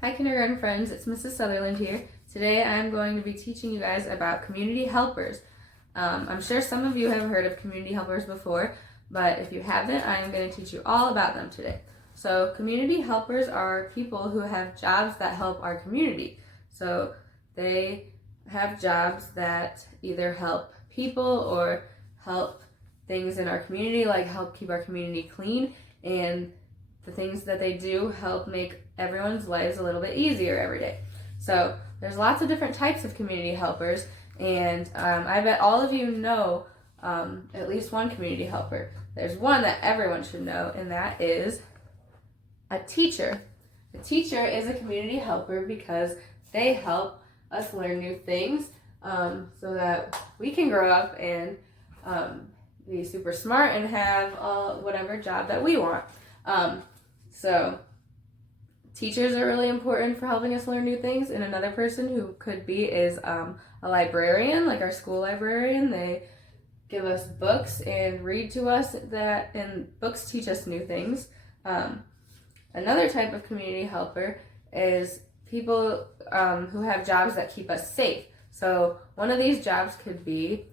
Hi kindergarten friends, it's Mrs. Sutherland here. Today I'm going to be teaching you guys about community helpers. I'm sure some of you have heard of community helpers before, but if you haven't, I'm going to teach you all about them today. So community helpers are people who have jobs that help our community. So they have jobs that either help people or help things in our community, like help keep our community clean, and the things that they do help make everyone's lives a little bit easier every day. So there's lots of different types of community helpers, and I bet all of you know at least one community helper. There's one that everyone should know, and that is a teacher. A teacher is a community helper because they help us learn new things so that we can grow up and be super smart and have whatever job that we want. So teachers are really important for helping us learn new things, and another person who could be is a librarian, like our school librarian. They give us books and read to us, and books teach us new things. Another type of community helper is people who have jobs that keep us safe. So one of these jobs could be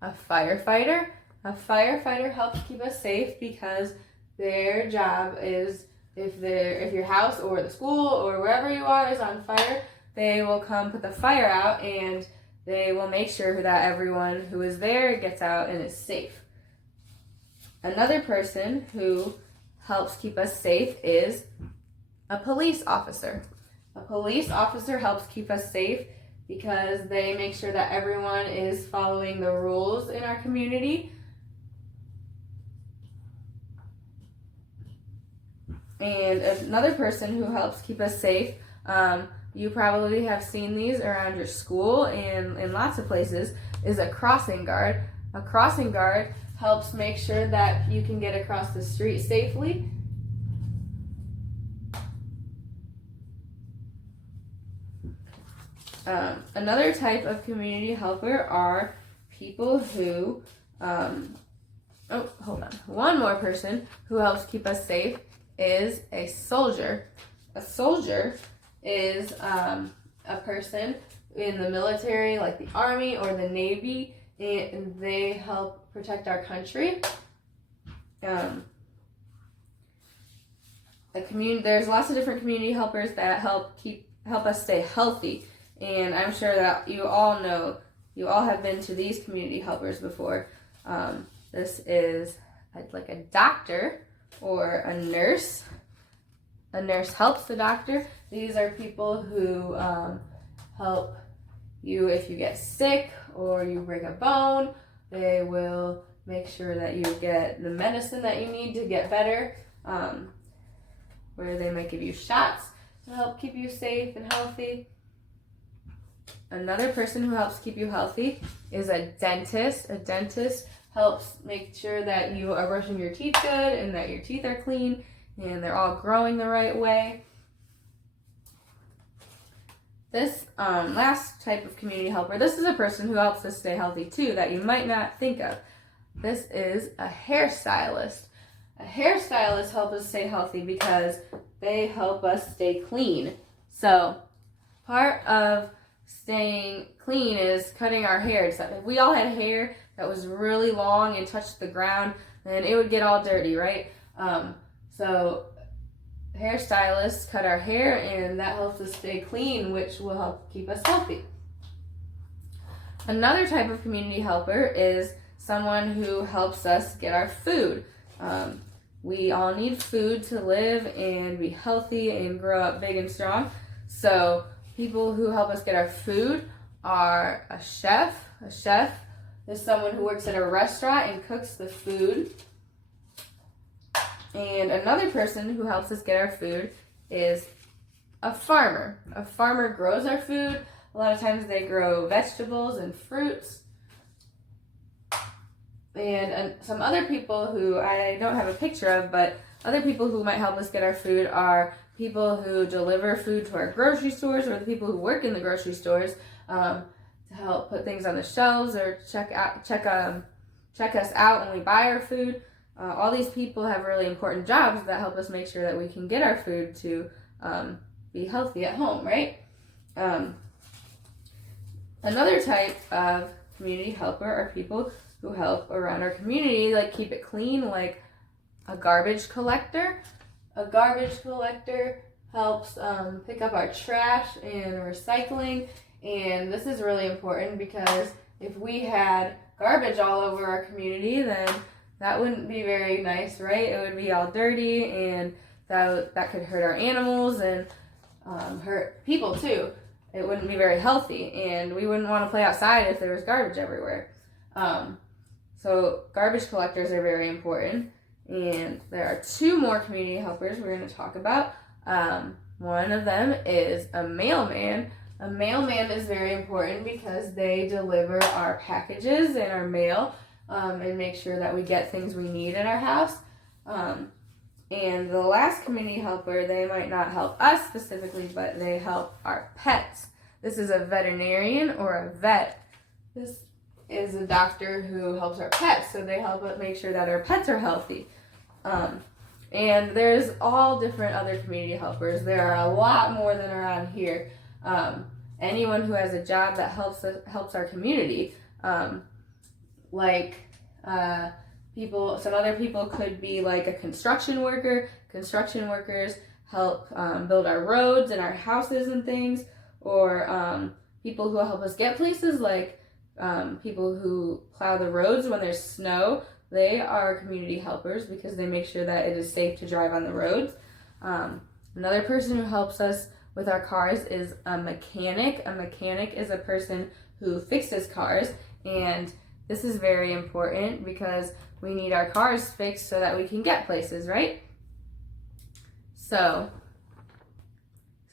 a firefighter. A firefighter helps keep us safe because their job is if your house or the school or wherever you are is on fire, they will come put the fire out, and they will make sure that everyone who is there gets out and is safe. Another person who helps keep us safe is a police officer. A police officer helps keep us safe because they make sure that everyone is following the rules in our community. And another person who helps keep us safe, you probably have seen these around your school and in lots of places, is a crossing guard. A crossing guard helps make sure that you can get across the street safely. Another type of community helper are people who, one more person who helps keep us safe is a soldier. A soldier is a person in the military, like the Army or the Navy, and they help protect our country. There's lots of different community helpers that help us stay healthy, and I'm sure that you all have been to these community helpers before. This is like a doctor or a nurse. A nurse helps the doctor. These are people who help you if you get sick or you break a bone. They will make sure that you get the medicine that you need to get better, where they might give you shots to help keep you safe and healthy. Another person who helps keep you healthy is a dentist. A dentist helps make sure that you are brushing your teeth good and that your teeth are clean and they're all growing the right way. This last type of community helper, this is a person who helps us stay healthy too that you might not think of. This is a hairstylist. A hairstylist helps us stay healthy because they help us stay clean. So part of staying clean is cutting our hair. So if we all had hair that was really long and touched the ground, then it would get all dirty, right? So hairstylists cut our hair, and that helps us stay clean, which will help keep us healthy. Another type of community helper is someone who helps us get our food. We all need food to live and be healthy and grow up big and strong. So people who help us get our food are a chef. A chef is someone who works at a restaurant and cooks the food. And another person who helps us get our food is a farmer. A farmer grows our food. A lot of times they grow vegetables and fruits. And some other people who I don't have a picture of, but other people who might help us get our food are people who deliver food to our grocery stores, or the people who work in the grocery stores to help put things on the shelves or check us out when we buy our food. All these people have really important jobs that help us make sure that we can get our food to be healthy at home, right? Another type of community helper are people who help around our community, like keep it clean, like a garbage collector. A garbage collector helps pick up our trash and recycling, and this is really important because if we had garbage all over our community, then that wouldn't be very nice, right? It would be all dirty, and that could hurt our animals and hurt people too. It wouldn't be very healthy, and we wouldn't want to play outside if there was garbage everywhere. So garbage collectors are very important, and there are two more community helpers we're going to talk about. One of them is a mailman. A mailman is very important because they deliver our packages and our mail and make sure that we get things we need in our house. And the last community helper, they might not help us specifically, but they help our pets. This is a veterinarian or a vet. This is a doctor who helps our pets, so they help us make sure that our pets are healthy. And there's all different other community helpers. There are a lot more than are on here. Anyone who has a job that helps our community, some other people could be like a construction worker. Construction workers help build our roads and our houses and things, or people who help us get places, like people who plow the roads when there's snow. They are community helpers because they make sure that it is safe to drive on the roads. Another person who helps us with our cars is a mechanic. A mechanic is a person who fixes cars, and this is very important because we need our cars fixed so that we can get places, right? So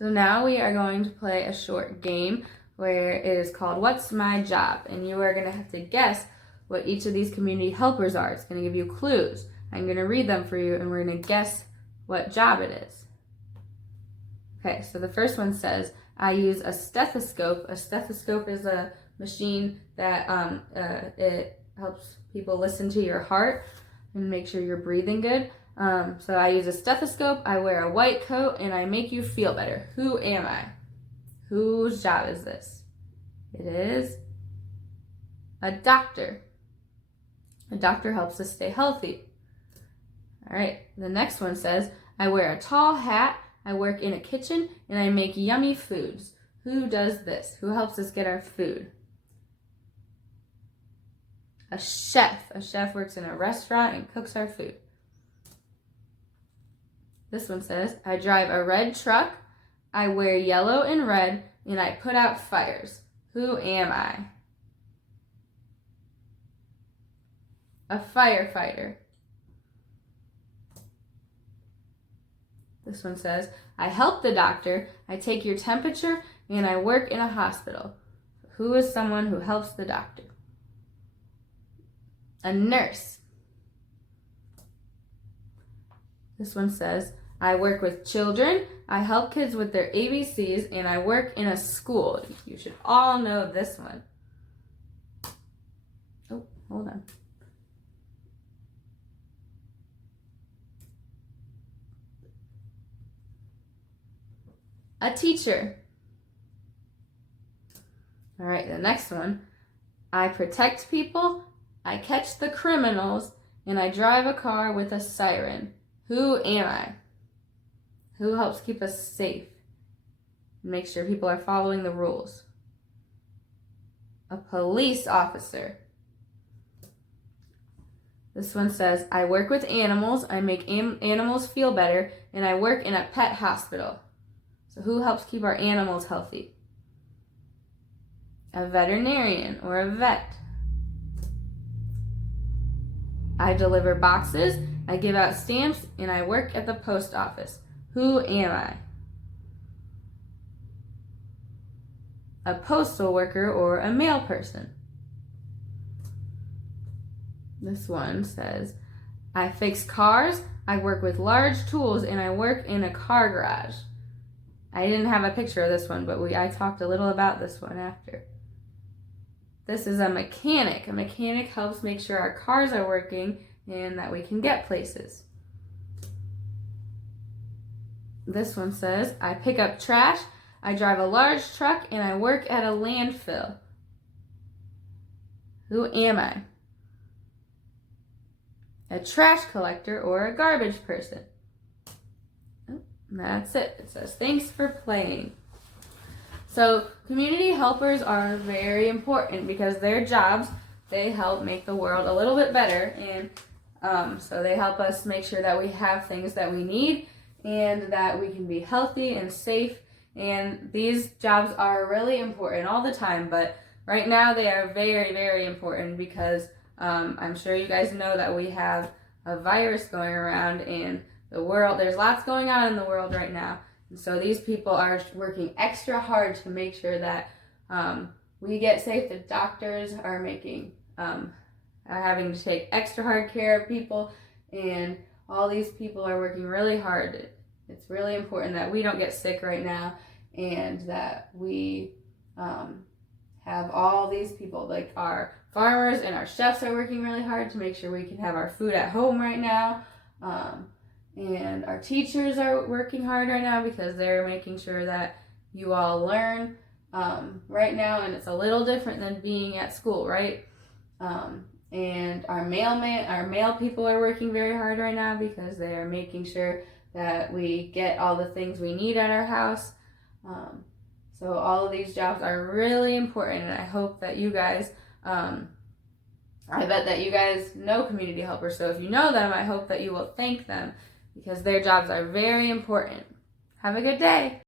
now we are going to play a short game where it is called What's My Job? And you are going to have to guess what each of these community helpers are. It's going to give you clues. I'm going to read them for you, and we're going to guess what job it is. Okay, so the first one says, I use a stethoscope. A stethoscope is a machine that it helps people listen to your heart and make sure you're breathing good. So I use a stethoscope, I wear a white coat, and I make you feel better. Who am I? Whose job is this? It is a doctor. A doctor helps us stay healthy. All right, the next one says, I wear a tall hat, I work in a kitchen, and I make yummy foods. Who does this? Who helps us get our food? A chef. A chef works in a restaurant and cooks our food. This one says, I drive a red truck, I wear yellow and red, and I put out fires. Who am I? A firefighter. This one says, I help the doctor, I take your temperature, and I work in a hospital. Who is someone who helps the doctor? A nurse. This one says, I work with children, I help kids with their ABCs, and I work in a school. You should all know this one. Oh, hold on. A teacher. All right, the next one. I protect people, I catch the criminals, and I drive a car with a siren. Who am I? Who helps keep us safe? Make sure people are following the rules. A police officer. This one says, I work with animals, I make animals feel better, and I work in a pet hospital. So who helps keep our animals healthy? A veterinarian or a vet. I deliver boxes, I give out stamps, and I work at the post office. Who am I? A postal worker or a mail person. This one says, I fix cars, I work with large tools, and I work in a car garage. I didn't have a picture of this one, but I talked a little about this one after. This is a mechanic. A mechanic helps make sure our cars are working and that we can get places. This one says, I pick up trash, I drive a large truck, and I work at a landfill. Who am I? A trash collector or a garbage person? That's it. It says, thanks for playing. So community helpers are very important because their jobs, they help make the world a little bit better. And so they help us make sure that we have things that we need and that we can be healthy and safe. And these jobs are really important all the time, but right now they are very, very important because I'm sure you guys know that we have a virus going around in the world. There's lots going on in the world right now. And so these people are working extra hard to make sure that we get safe. The doctors are having to take extra hard care of people, and all these people are working really hard. It's really important that we don't get sick right now, and that we have all these people, like our farmers and our chefs are working really hard to make sure we can have our food at home right now. And our teachers are working hard right now because they're making sure that you all learn right now, and it's a little different than being at school, right? And our mail people are working very hard right now because they are making sure that we get all the things we need at our house. So all of these jobs are really important, and I hope that you guys, I bet that you guys know community helpers. So if you know them, I hope that you will thank them because their jobs are very important. Have a good day.